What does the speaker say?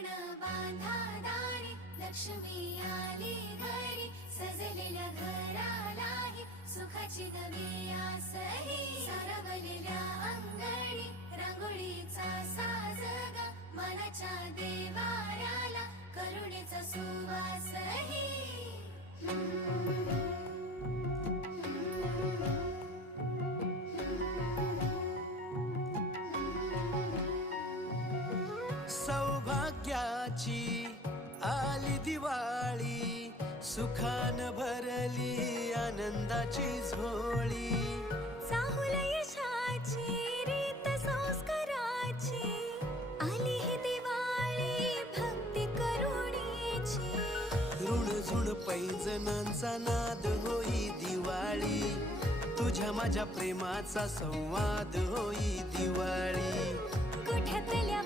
तोरण बांधा दारी, लक्ष्मी आली घरी, सजलेल्या घरालाही सुखाची गमे आसही. सारवलेल्या अंगणी रांगोळीचा साज ग, मनाच्या देवाऱ्याला करुणेचा सुवासही. सौभाग्याची आली दिवाळी, सुखान भरली आनंदाची झोळी. चाहुल यशाची रीत संस्काराची, आली ही दिवाळी भक्ती करुणेची. ऋणझुण पैंजणांचा नाद होई दिवाळी, तुझ्या माझ्या प्रेमाचा संवाद होई दिवाळी. गोठ्यातल्या